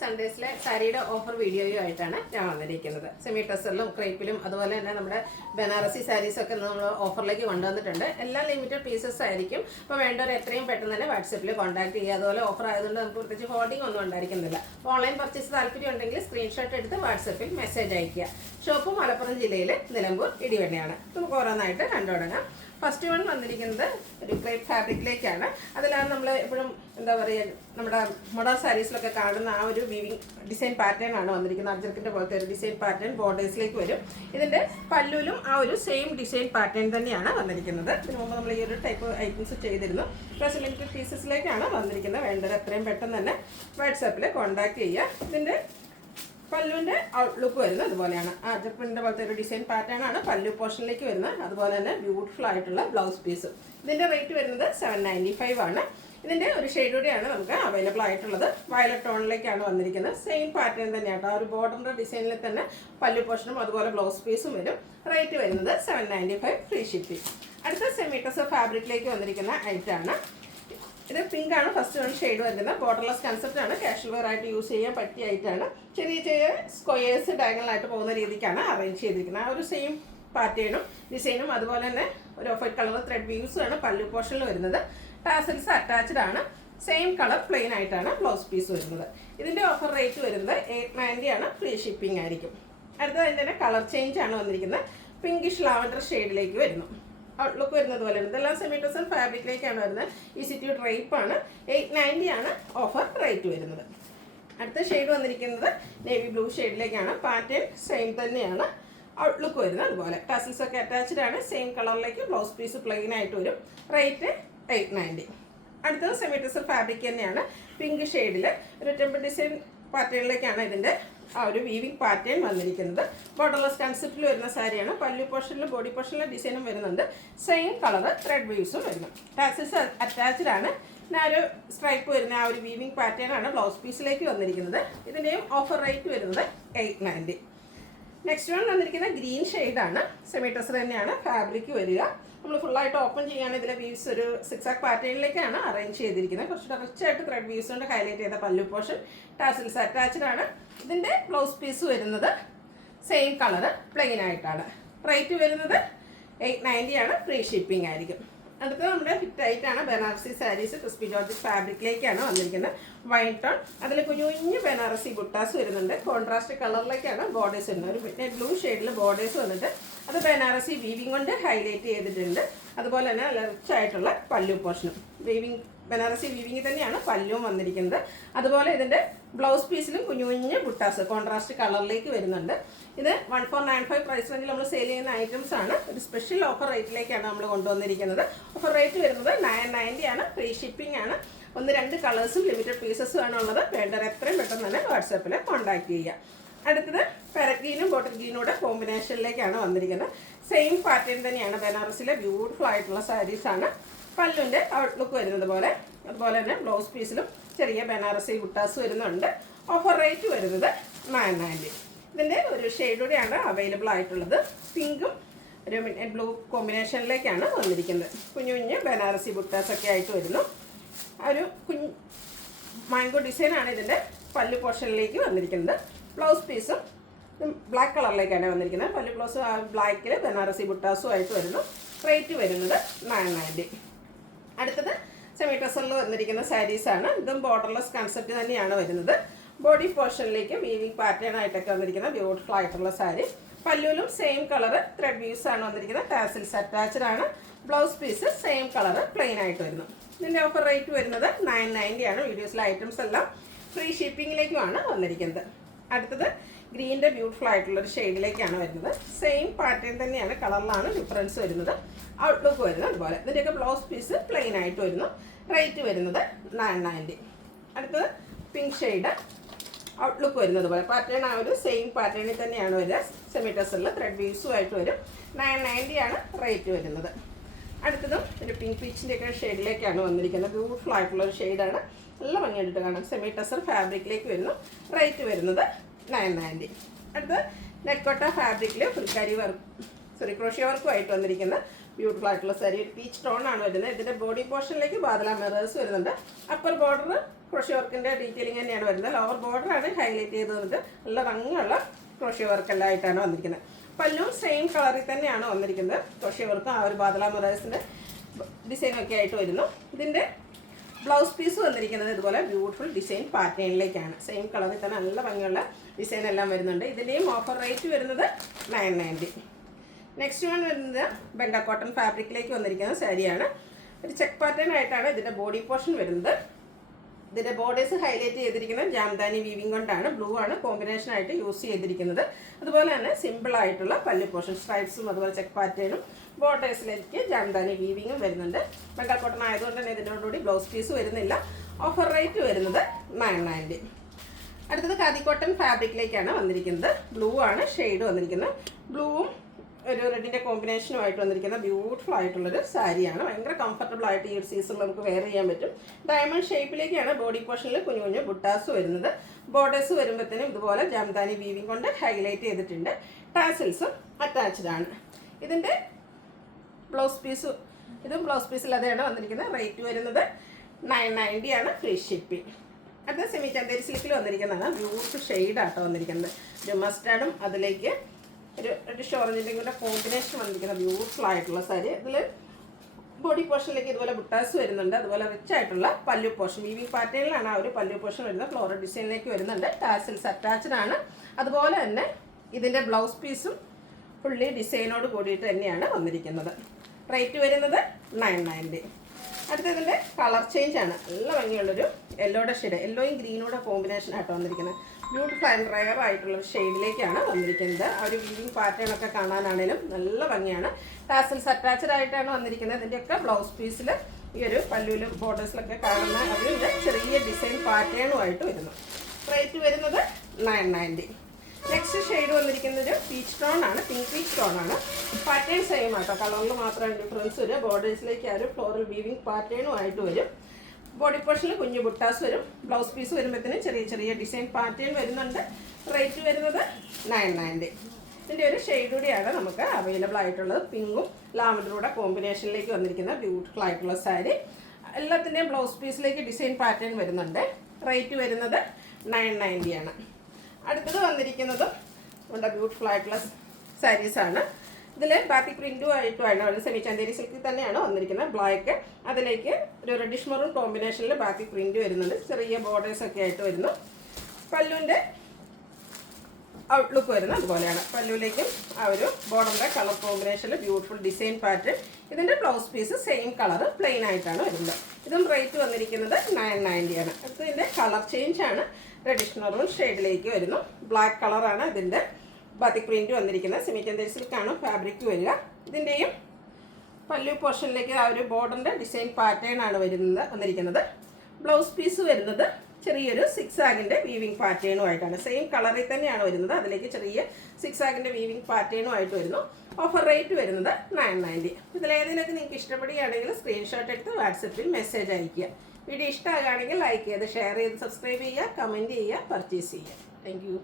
സൺഡേസിലെ സാരിയുടെ ഓഫർ വീഡിയോയുമായിട്ടാണ് ഞാൻ വന്നിരിക്കുന്നത്. സെമി ടെസറിലും ക്രേപ്പിലും അതുപോലെ തന്നെ നമ്മുടെ ബനാറസി സാരീസൊക്കെ നമ്മൾ ഓഫറിലേക്ക് കൊണ്ടുവന്നിട്ടുണ്ട്. എല്ലാം ലിമിറ്റഡ് പീസസ് ആയിരിക്കും. അപ്പോൾ വേണ്ടവർ എത്രയും പെട്ടെന്ന് തന്നെ വാട്സപ്പിൽ കോൺടാക്ട് ചെയ്യുക. അതുപോലെ ഓഫർ ആയതുകൊണ്ട് നമുക്ക് പ്രത്യേകിച്ച് ഹോർഡിംഗ് ഒന്നും ഉണ്ടായിരിക്കുന്നില്ല. അപ്പോൾ ഓൺലൈൻ പർച്ചേസ് താല്പര്യം ഉണ്ടെങ്കിൽ സ്ക്രീൻഷോട്ട് എടുത്ത് വാട്സപ്പിൽ മെസ്സേജ് അയയ്ക്കുക. ഷോപ്പ് മലപ്പുറം ജില്ലയിൽ നിലമ്പൂർ ഇടിവണ്ണയാണ്. നമുക്ക് ഓരോന്നായിട്ട് കണ്ടുതുടങ്ങാം. ഫസ്റ്റ് വൺ വന്നിരിക്കുന്നത് ഒരു ക്രേപ്പ് ഫാബ്രിക്കിലേക്കാണ്. അതിലാണ് നമ്മൾ എപ്പോഴും എന്താ പറയുക, നമ്മുടെ മോഡേൺ സാരീസിലൊക്കെ കാണുന്ന ആ ഒരു വീവിങ് ഡിസൈൻ പാറ്റേൺ ആണ് വന്നിരിക്കുന്നത്. അജ്രക്കിൻ്റെ പോലത്തെ ഒരു ഡിസൈൻ പാറ്റേൺ ബോർഡേഴ്സിലേക്ക് വരും. ഇതിൻ്റെ പല്ലുവിലും ആ ഒരു സെയിം ഡിസൈൻ പാറ്റേൺ തന്നെയാണ് വന്നിരിക്കുന്നത്. ഇതിന് മുമ്പ് നമ്മൾ ഈ ഒരു ടൈപ്പ് ഐറ്റംസ് ചെയ്തിരുന്നു. പ്ലസ് ലിമിറ്റഡ് പീസസിലേക്കാണ് വന്നിരിക്കുന്നത്. വേണ്ടത് എത്രയും പെട്ടെന്ന് തന്നെ വാട്സാപ്പിൽ കോൺടാക്ട് ചെയ്യുക. ഇതിൻ്റെ പല്ലുവിൻ്റെ ഔട്ട്ലുക്ക് വരുന്നത് അതുപോലെയാണ്. അജപ്പിൻ്റെ പോലത്തെ ഒരു ഡിസൈൻ പാറ്റേൺ ആണ് പല്ലു പോർഷനിലേക്ക് വരുന്നത്. അതുപോലെ തന്നെ ബ്യൂട്ടിഫുൾ ആയിട്ടുള്ള ബ്ലൗസ് പീസ്. ഇതിൻ്റെ റേറ്റ് വരുന്നത് 795 ആണ്. ഇതിൻ്റെ ഒരു ഷെയ്ഡ് കൂടിയാണ് നമുക്ക് അവൈലബിൾ ആയിട്ടുള്ളത്. വയലറ്റ് ടോണിലേക്കാണ് വന്നിരിക്കുന്നത്. സെയിം പാറ്റേൺ തന്നെയാണ്. ആ ഒരു ബോർഡറിൻ്റെ ഡിസൈനിൽ തന്നെ പല്ലു പോർഷനും അതുപോലെ ബ്ലൗസ് പീസും വരും. റേറ്റ് വരുന്നത് 795 ഫ്രീ ഷിപ്പിംഗ്. അടുത്ത സെമി ടെസർ ഫാബ്രിക്കിലേക്ക് വന്നിരിക്കുന്ന ഐറ്റാണ്. ഇത് പിങ്ക് ആണ് ഫസ്റ്റ് വൺ ഷെയ്ഡ് വരുന്നത്. ബോർഡർലെസ് കൺസെപ്റ്റ് ആണ്. കാഷ്വൽ വെയർ ആയിട്ട് യൂസ് ചെയ്യാൻ പറ്റിയ ഐറ്റാണ്. ചെറിയ ചെറിയ സ്ക്വയേഴ്സ് ഡയഗണലായിട്ട് പോകുന്ന രീതിക്കാണ് അറേഞ്ച് ചെയ്തിരിക്കുന്നത്. ആ ഒരു സെയിം പാറ്റേണും ഡിസൈനും അതുപോലെ തന്നെ ഒരു ഓഫ് വൈറ്റ് കളർ ത്രെഡ് വ്യൂസും ആണ് പല്ലു പോർഷനിൽ വരുന്നത്. ടാസൽസ് അറ്റാച്ച്ഡ് ആണ്. സെയിം കളർ പ്ലെയിൻ ആയിട്ടാണ് ബ്ലൗസ് പീസ് വരുന്നത്. ഇതിൻ്റെ ഓഫർ റേറ്റ് വരുന്നത് 890 ആണ്. ഫ്രീ ഷിപ്പിംഗ് ആയിരിക്കും. അടുത്തത് അതിൻ്റെ തന്നെ കളർ ചേഞ്ച് ആണ് വന്നിരിക്കുന്നത്. പിങ്കിഷ് ലാവൻഡർ ഷെയ്ഡിലേക്ക് വരുന്നു. ഔട്ട്ലുക്ക് വരുന്നത് പോലെയാണ്. ഇതെല്ലാം സെമി ടെസർ ഫാബ്രിക്കിലേക്കാണ് വരുന്നത്. ഈസി ടു ഡ്രൈപ്പ് ആണ്. 890 ആണ് ഓഫർ റേറ്റ് വരുന്നത്. അടുത്ത ഷെയ്ഡ് വന്നിരിക്കുന്നത് നേവി ബ്ലൂ ഷെയ്ഡിലേക്കാണ്. പാറ്റേൺ സെയിം തന്നെയാണ്. ഔട്ട്ലുക്ക് വരുന്നത് അതുപോലെ. ടസൽസ് ഒക്കെ അറ്റാച്ച്ഡ് ആണ്. സെയിം കളറിലേക്ക് ബ്ലൗസ് പീസ് പ്ലെയിൻ ആയിട്ട് വരും. റേറ്റ് 890. അടുത്തത് സെമി ടെസർ ഫാബ്രിക് തന്നെയാണ്. പിങ്ക് ഷെയ്ഡിൽ ഒരു ടെമ്പിൾ ഡിസൈൻ പാറ്റേണിലേക്കാണ് ഇതിൻ്റെ ആ ഒരു വീവിങ് പാറ്റേൺ വന്നിരിക്കുന്നത്. ബോർഡർലെസ് കൺസെപ്റ്റിൽ വരുന്ന സാരിയാണ്. പല്ലു പോർഷനിലും ബോഡി പോർഷനിലും ഡിസൈനും വരുന്നുണ്ട്. സെയിം കളർ ത്രെഡ് വീവ്സും വരുന്നു. ടാസൽസ് അറ്റാച്ച്ഡ് ആണ്. പിന്നെ ആ ഒരു സ്ട്രൈപ്പ് വരുന്ന ആ ഒരു വീവിങ് പാറ്റേൺ ആണ് ബ്ലൗസ് പീസിലേക്ക് വന്നിരിക്കുന്നത്. ഇതിൻ്റെയും ഓഫർ റേറ്റ് വരുന്നത് 890. നെക്സ്റ്റ് വൺ വന്നിരിക്കുന്നത് ഗ്രീൻ ഷെയ്ഡാണ്. സെമി ടെസർ തന്നെയാണ് ഫാബ്രിക് വരിക. നമ്മൾ ഫുള്ളായിട്ട് ഓപ്പൺ ചെയ്യുകയാണ്. ഇതിലെ വീവ്സ് ഒരു സിക്സാക് പാറ്റേണിലേക്കാണ് അറേഞ്ച് ചെയ്തിരിക്കുന്നത്. കുറച്ച് റിച്ചായിട്ട് ത്രെഡ് വീവ്സ് കൊണ്ട് ഹൈലൈറ്റ് ചെയ്ത പല്ലു പോർഷൻ. ടാസൽസ് അറ്റാച്ച്ഡ് ആണ്. ഇതിൻ്റെ ബ്ലൗസ് പീസ് വരുന്നത് സെയിം കളർ പ്ലെയിൻ ആയിട്ടാണ്. റേറ്റ് വരുന്നത് 890 ആണ്. ഫ്രീ ഷിപ്പിംഗ് ആയിരിക്കും. അടുത്തത് നമ്മുടെ ഹിറ്റ് ആയിട്ടാണ് ബനാറസി സാരീസ്. ക്രിസ്പി ജോർജറ്റ് ഫാബ്രിക്കിലേക്കാണ് വന്നിരിക്കുന്നത്. Wine tone. അതിൽ കുഞ്ഞു കുഞ്ഞു ബനാറസി ബുട്ടാസ് വരുന്നുണ്ട്. കോൺട്രാസ്റ്റ് കളറിലേക്കാണ് ബോർഡേഴ്സ് വരുന്നത്. ഒരു ബ്ലൂ ഷെയ്ഡിൽ ബോർഡേഴ്സ് വന്നിട്ട് അത് ബനാറസി വീവിങ് കൊണ്ട് ഹൈലൈറ്റ് ചെയ്തിട്ടുണ്ട്. അതുപോലെ തന്നെ നല്ല റിച്ചായിട്ടുള്ള പല്ലു പോർഷനും വീവിങ് ബനാറസി വീവിങ് തന്നെയാണ് പല്ലുവും വന്നിരിക്കുന്നത്. അതുപോലെ ഇതിൻ്റെ ബ്ലൗസ് പീസിലും കുഞ്ഞു കുഞ്ഞു ബുട്ടാസ് കോൺട്രാസ്റ്റ് കളറിലേക്ക് വരുന്നുണ്ട്. ഇത് 1495 പ്രൈസ് റേഞ്ചിൽ നമ്മൾ സെയിൽ ചെയ്യുന്ന ഐറ്റംസ് ആണ്. ഒരു സ്പെഷ്യൽ ഓഫർ റേറ്റിലേക്കാണ് നമ്മൾ കൊണ്ടുവന്നിരിക്കുന്നത്. ഓഫർ റേറ്റ് വരുന്നത് 990 ആണ്. ഫ്രീ ഷിപ്പിംഗ് ആണ്. 1-2 കളേഴ്സും ലിമിറ്റഡ് പീസസും ആണ് ഉള്ളത്. വേണ്ടവർ എത്രയും പെട്ടെന്ന് തന്നെ വാട്സാപ്പിൽ കോൺടാക്ട് ചെയ്യുക. അടുത്തത് പാരറ്റ് ഗ്രീനും ബോട്ടിൽ ഗ്രീനൂടെ കോമ്പിനേഷനിലേക്കാണ് വന്നിരിക്കുന്നത്. സെയിം പാറ്റേൺ തന്നെയാണ്. ബനാറസിലെ ബ്യൂട്ടിഫുൾ ആയിട്ടുള്ള സാരീസാണ്. പല്ലുവിൻ്റെ ഔട്ട്ലുക്ക് വരുന്നത് പോലെ. അതുപോലെ തന്നെ ബ്ലൗസ് പീസിലും ചെറിയ ബനാറസി ബുട്ടാസ് വരുന്നുണ്ട്. ഓഫർ റേറ്റ് വരുന്നത് 990. ഇതിൻ്റെ ഒരു ഷെയ്ഡ് കൂടിയാണ് അവൈലബിൾ ആയിട്ടുള്ളത്. പിങ്കും ഒരു മിഡ് ബ്ലൂ കോമ്പിനേഷനിലേക്കാണ് വന്നിരിക്കുന്നത്. കുഞ്ഞു കുഞ്ഞ് ബനാറസി ബുട്ടാസൊക്കെ ആയിട്ട് വരുന്നു. ആ ഒരു മാംഗോ ഡിസൈനാണ് ഇതിൻ്റെ പല്ലു പോർഷനിലേക്ക് വന്നിരിക്കുന്നത്. ബ്ലൗസ് പീസും ബ്ലാക്ക് കളറിലേക്കാണ് വന്നിരിക്കുന്നത്. പല്ലു ബ്ലൗസ് ബ്ലാക്കിൽ ബനാറസി ബുട്ടാസും ആയിട്ട് വരുന്നു. റേറ്റ് വരുന്നത് 990. അടുത്തത് സെമി ടെസറിൽ വന്നിരിക്കുന്ന സാരീസാണ്. ഇതും ബോർഡർലെസ് കൺസെപ്റ്റ് തന്നെയാണ് വരുന്നത്. ബോഡി പോർഷനിലേക്ക് വീവിങ് പാറ്റേൺ ആയിട്ടൊക്കെ വന്നിരിക്കുന്ന ബ്യൂട്ടിഫുൾ ആയിട്ടുള്ള സാരി. പല്ലുവിലും സെയിം കളർ ത്രെഡ് വ്യൂസ് ആണ് വന്നിരിക്കുന്നത്. ടാസിൽസ് അറ്റാച്ച്ഡ് ആണ്. Blouse piece same colour plain ആയിട്ട് വരുന്നു. ഇതിൻ്റെ ഓഫർ റേറ്റ് വരുന്നത് 990 ആണ്. വീഡിയോസിലെ ഐറ്റംസ് എല്ലാം ഫ്രീ ഷിപ്പിങ്ങിലേക്കുമാണ് വന്നിരിക്കുന്നത്. അടുത്തത് ഗ്രീനിൻ്റെ ബ്യൂട്ടിഫുൾ ആയിട്ടുള്ളൊരു ഷെയ്ഡിലേക്കാണ് വരുന്നത്. സെയിം പാറ്റേൺ തന്നെയാണ്. കളറിലാണ് ഡിഫറൻസ് വരുന്നത്. ഔട്ട്ലുക്ക് വരുന്നത് അതുപോലെ. ഇതിൻ്റെയൊക്കെ ബ്ലൗസ് പീസ് പ്ലെയിൻ ആയിട്ട് വരുന്നു. റേറ്റ് വരുന്നത് 990. അടുത്തത് പിങ്ക് ഷെയ്ഡ്. ഔട്ട്ലുക്ക് വരുന്നത് പോലെ. പാറ്റേൺ ആ ഒരു സെയിം പാറ്റേണിൽ തന്നെയാണ് വരിക. സെമി ടെസറിൽ ത്രെഡ് വീവ്സും ആയിട്ട് വരും. 990 ആണ് റേറ്റ് വരുന്നത്. അടുത്തതും ഒരു പിങ്ക് പീച്ചിൻ്റെയൊക്കെ ഷെയ്ഡിലേക്കാണ് വന്നിരിക്കുന്നത്. ബ്യൂട്ടിഫുൾ ആയിട്ടുള്ള ഒരു ഷെയ്ഡാണ്. നല്ല ഭംഗിയായിട്ട് കാണാം. സെമി ടെസർ ഫാബ്രിക്കിലേക്ക് വരുന്നു. റേറ്റ് വരുന്നത് 990. അടുത്ത് നെക്കോട്ട ഫാബ്രിക്കിൽ ഫുൾക്കാരി വർക്ക് ക്രോഷ്യ വർക്കുമായിട്ട് വന്നിരിക്കുന്ന ബ്യൂട്ടിഫുൾ ആയിട്ടുള്ള സാരി. ഒരു പീച്ച് ടോൺ ആണ് വരുന്നത്. ഇതിൻ്റെ ബോഡി പോർഷനിലേക്ക് ബാദല മിറേഴ്സ് വരുന്നുണ്ട്. അപ്പർ ബോർഡർ ക്രോഷ്യോ വർക്കിൻ്റെ ഡീറ്റെയിലിംഗ് തന്നെയാണ് വരുന്നത്. ലോവർ ബോർഡറാണ് ഹൈലൈറ്റ് ചെയ്ത് വന്നിട്ട് നല്ല ഭംഗിയുള്ള ക്രോഷ്യോ വർക്കെല്ലാം ആയിട്ടാണ് വന്നിരിക്കുന്നത്. പല്ലും സെയിം കളറിൽ തന്നെയാണ് വന്നിരിക്കുന്നത്. ക്രോഷ്യോ വർക്കും ആ ഒരു ബാദല മിറേഴ്സിൻ്റെ ഡിസൈനൊക്കെ ആയിട്ട് വരുന്നു. ഇതിൻ്റെ ബ്ലൗസ് പീസ് വന്നിരിക്കുന്നത് ഇതുപോലെ ബ്യൂട്ടിഫുൾ ഡിസൈൻ പാറ്റേണിലേക്കാണ്. സെയിം കളറിൽ തന്നെ നല്ല ഭംഗിയുള്ള ഡിസൈൻ എല്ലാം വരുന്നുണ്ട്. ഇതിൻ്റെയും ഓഫർ റേറ്റ് വരുന്നത് 990. നെക്സ്റ്റ് വൺ വരുന്നത് ബംഗാൾ കോട്ടൺ ഫാബ്രിക്കിലേക്ക് വന്നിരിക്കുന്ന സാരിയാണ്. ഒരു ചെക്ക് പാറ്റേൺ ആയിട്ടാണ് ഇതിൻ്റെ ബോഡി പോർഷൻ വരുന്നത്. ഇതിൻ്റെ ബോർഡേഴ്സ് ഹൈലൈറ്റ് ചെയ്തിരിക്കുന്നത് ജാംദാനി വീവിംഗ് കൊണ്ടാണ്. ബ്ലൂ ആണ് കോമ്പിനേഷൻ ആയിട്ട് യൂസ് ചെയ്തിരിക്കുന്നത്. അതുപോലെ തന്നെ സിമ്പിൾ ആയിട്ടുള്ള പല്ലു പോർഷൻ സ്ട്രൈപ്സും അതുപോലെ ചെക്ക് പാറ്റേണും ബോർഡേഴ്സിലേക്ക് ജാംദാനി വീവിങ്ങും വരുന്നുണ്ട്. ബംഗാൾ കോട്ടൺ ആയതുകൊണ്ട് തന്നെ ഇതിനോടുകൂടി ബ്ലൗസ് പീസ് വരുന്നില്ല. ഓഫർ റേറ്റ് വരുന്നത് 990. അടുത്തത് ഖാദി കോട്ടൺ ഫാബ്രിക്കിലേക്കാണ് വന്നിരിക്കുന്നത്. ബ്ലൂ ആണ് ഷെയ്ഡ് വന്നിരിക്കുന്നത്. ബ്ലൂവും ഒരു റെഡിൻ്റെ കോമ്പിനേഷനുമായിട്ട് വന്നിരിക്കുന്ന ബ്യൂട്ടിഫുൾ ആയിട്ടുള്ളൊരു സാരിയാണ്. ഭയങ്കര കംഫർട്ടബിൾ ആയിട്ട് ഈ ഒരു സീസണിൽ നമുക്ക് വെയർ ചെയ്യാൻ പറ്റും. ഡയമണ്ട് ഷേപ്പിലേക്കാണ് ബോഡി പോർഷനിൽ കുഞ്ഞു കുഞ്ഞു ബുട്ടാസ് വരുന്നത്. ബോർഡേഴ്സ് വരുമ്പോഴത്തേനും ഇതുപോലെ ജാംദാനി വീവിംഗ് കൊണ്ട് ഹൈലൈറ്റ് ചെയ്തിട്ടുണ്ട്. ടാസിൽസും അറ്റാച്ച്ഡ് ആണ്. ഇതിൻ്റെ ബ്ലൗസ് പീസ് ഇതും ബ്ലൗസ് പീസിലതെയാണ് വന്നിരിക്കുന്നത്. റേറ്റ് വരുന്നത് 990 ആണ്, ഫ്രീ ഷിപ്പിംഗ്. അത് സെമി ചന്തേരി സിൽക്കിൽ വന്നിരിക്കുന്നതാണ്. ബ്യൂട്ടിഫുൾ ഷെയ്ഡാട്ടോ വന്നിരിക്കുന്നത്. ഒരു മസ്റ്റാർഡും അതിലേക്ക് ഒരു റെഡിഷ് ഓറഞ്ചിൻ്റെയും കൂടെ കോമ്പിനേഷൻ വന്നിരിക്കുന്ന ബ്യൂട്ടിഫുൾ ആയിട്ടുള്ള സാരി. ഇതിൽ ബോഡി പോർഷനിലേക്ക് ഇതുപോലെ ബുട്ടാസ് വരുന്നുണ്ട്. അതുപോലെ റിച്ച് ആയിട്ടുള്ള പല്ലു പോർഷൻ വീവിംഗ് പാറ്റേണിലാണ് ആ ഒരു പല്ലു പോർഷൻ വരുന്നത്. ഫ്ലോറൽ ഡിസൈനിലേക്ക് വരുന്നുണ്ട്. ടാസിൽസ് അറ്റാച്ച്ഡ് ആണ്. അതുപോലെ തന്നെ ഇതിൻ്റെ ബ്ലൗസ് പീസും ഫുള്ളി ഡിസൈനോട് കൂടിയിട്ട് തന്നെയാണ് വന്നിരിക്കുന്നത്. റേറ്റ് വരുന്നത് 990. അടുത്തതിൻ്റെ കളർ ചേഞ്ച് ആണ്. നല്ല ഭംഗിയുള്ളൊരു യെല്ലോയുടെ ഷെയ്ഡ്, യെല്ലോയും ഗ്രീനോടെ കോമ്പിനേഷൻ ആയിട്ട് വന്നിരിക്കുന്നത്. ബ്യൂട്ടിഫുൾ ആൻഡ് റയർ ആയിട്ടുള്ളൊരു ഷെയ്ഡിലേക്കാണ് വന്നിരിക്കുന്നത്. ആ ഒരു വീവിംഗ് പാറ്റേൺ ഒക്കെ കാണാനാണെങ്കിലും നല്ല ഭംഗിയാണ്. ടാസൽസ് അറ്റാച്ച്ഡ് ആയിട്ടാണ് വന്നിരിക്കുന്നത്. ഇതിൻ്റെയൊക്കെ ബ്ലൗസ് പീസിൽ ഈ ഒരു പല്ലുവിലും ബോർഡേഴ്സിലൊക്കെ കാണുന്ന അതിൻ്റെ ചെറിയ ഡിസൈൻ പാറ്റേണുമായിട്ട് വരുന്നു. റേറ്റ് വരുന്നത് 990. നെക്സ്റ്റ് ഷെയ്ഡ് വന്നിരിക്കുന്നത് പീച്ച് ടോൺ ആണ്. പിങ്ക് പീച്ച് ടോൺ ആണ്. പാറ്റേൺ സെയിം ആട്ടോ, കളറിൽ മാത്രമാണ് ഡിഫറൻസ് വരും. ബോർഡേഴ്സിലേക്ക് ആ ഒരു ഫ്ലോറൽ വീവിംഗ് പാറ്റേണും ആയിട്ട് വരും. ബോഡി പോർഷനിൽ കുഞ്ഞു ബുട്ടാസ് വരും. ബ്ലൗസ് പീസ് വരുമ്പോഴത്തേനും ചെറിയ ചെറിയ ഡിസൈൻ പാറ്റേൺ വരുന്നുണ്ട്. റേറ്റ് വരുന്നത് 990. ഇതിൻ്റെ ഒരു ഷെയ്ഡ് കൂടിയാണ് നമുക്ക് അവൈലബിൾ ആയിട്ടുള്ളത്. പിങ്കും ലാവൻഡറുടെ കോമ്പിനേഷനിലേക്ക് വന്നിരിക്കുന്ന ബ്യൂട്ടിഫുൾ ആയിട്ടുള്ള സാരി. എല്ലാത്തിൻ്റെയും ബ്ലൗസ് പീസിലേക്ക് ഡിസൈൻ പാറ്റേൺ വരുന്നുണ്ട്. റേറ്റ് വരുന്നത് 990 ആണ്. അടുത്തത് വന്നിരിക്കുന്നതും നമ്മുടെ ബ്യൂട്ടിഫുൾ ആയിട്ടുള്ള സാരീസാണ്. ഇതിൽ ബാത്തിക് പ്രിൻറ്റും ആയിട്ടുമാണ് സെമി ചന്തേരി സിൽക്കിൽ തന്നെയാണ് വന്നിരിക്കുന്നത്. ബ്ലാക്ക് അതിലേക്ക് ഒരു റെഡിഷ് മെറൂൺ കോമ്പിനേഷനിൽ ബാത്തിക് പ്രിൻറ്റ് വരുന്നുണ്ട്. ചെറിയ ബോർഡേഴ്സൊക്കെ ആയിട്ട് വരുന്നു. പല്ലുവിൻ്റെ ഔട്ട്ലുക്ക് വരുന്നത് അതുപോലെയാണ്. പല്ലുവിലേക്കും ആ ഒരു ബോർഡറിൻ്റെ കളർ കോമ്പിനേഷനിൽ ബ്യൂട്ടിഫുൾ ഡിസൈൻ പാറ്റേൺ. ഇതിൻ്റെ blouse piece same colour plain ആയിട്ടാണ് വരുന്നത്. ഇതും റേറ്റ് വന്നിരിക്കുന്നത് 990 ആണ്. അടുത്തതിൻ്റെ കളർ ചേഞ്ച് ആണ്. റെഡിഷ് മെറൂൺ ഷെയ്ഡിലേക്ക് വരുന്നു. ബ്ലാക്ക് കളറാണ് ഇതിൻ്റെ ബാത്തിക് പ്രിൻറ്റ് വന്നിരിക്കുന്നത്. സെമി ചന്തേരി സിൽക്കാണ് ഫാബ്രിക് വരിക. ഇതിൻ്റെയും പല്ലു പോർഷനിലേക്ക് ആ ഒരു ബോർഡറിൻ്റെ ഡിസൈൻ പാറ്റേൺ ആണ് വന്നിരിക്കുന്നത്. ബ്ലൗസ് പീസ് വരുന്നത് ചെറിയൊരു സിക്സാഗിൻ്റെ വീവിംഗ് പാറ്റേണുമായിട്ടാണ്. സെയിം കളറിൽ തന്നെയാണ് വരുന്നത്. അതിലേക്ക് ചെറിയ സിക്സാഗിൻ്റെ വീവിംഗ് പാറ്റേണുമായിട്ട് വരുന്നു. ഓഫർ റേറ്റ് വരുന്നത് 990. ഇതിലേതിനൊക്കെ നിങ്ങൾക്ക് ഇഷ്ടപ്പെടുകയാണെങ്കിൽ സ്ക്രീൻഷോട്ട് എടുത്ത് വാട്സപ്പിൽ മെസ്സേജ് അയയ്ക്കുക. വീഡിയോ ഇഷ്ടമാകുകയാണെങ്കിൽ ലൈക്ക് ചെയ്ത് ഷെയർ ചെയ്ത് സബ്സ്ക്രൈബ് ചെയ്യുക, കമൻറ്റ് ചെയ്യുക, പർച്ചേസ് ചെയ്യുക. Thank you.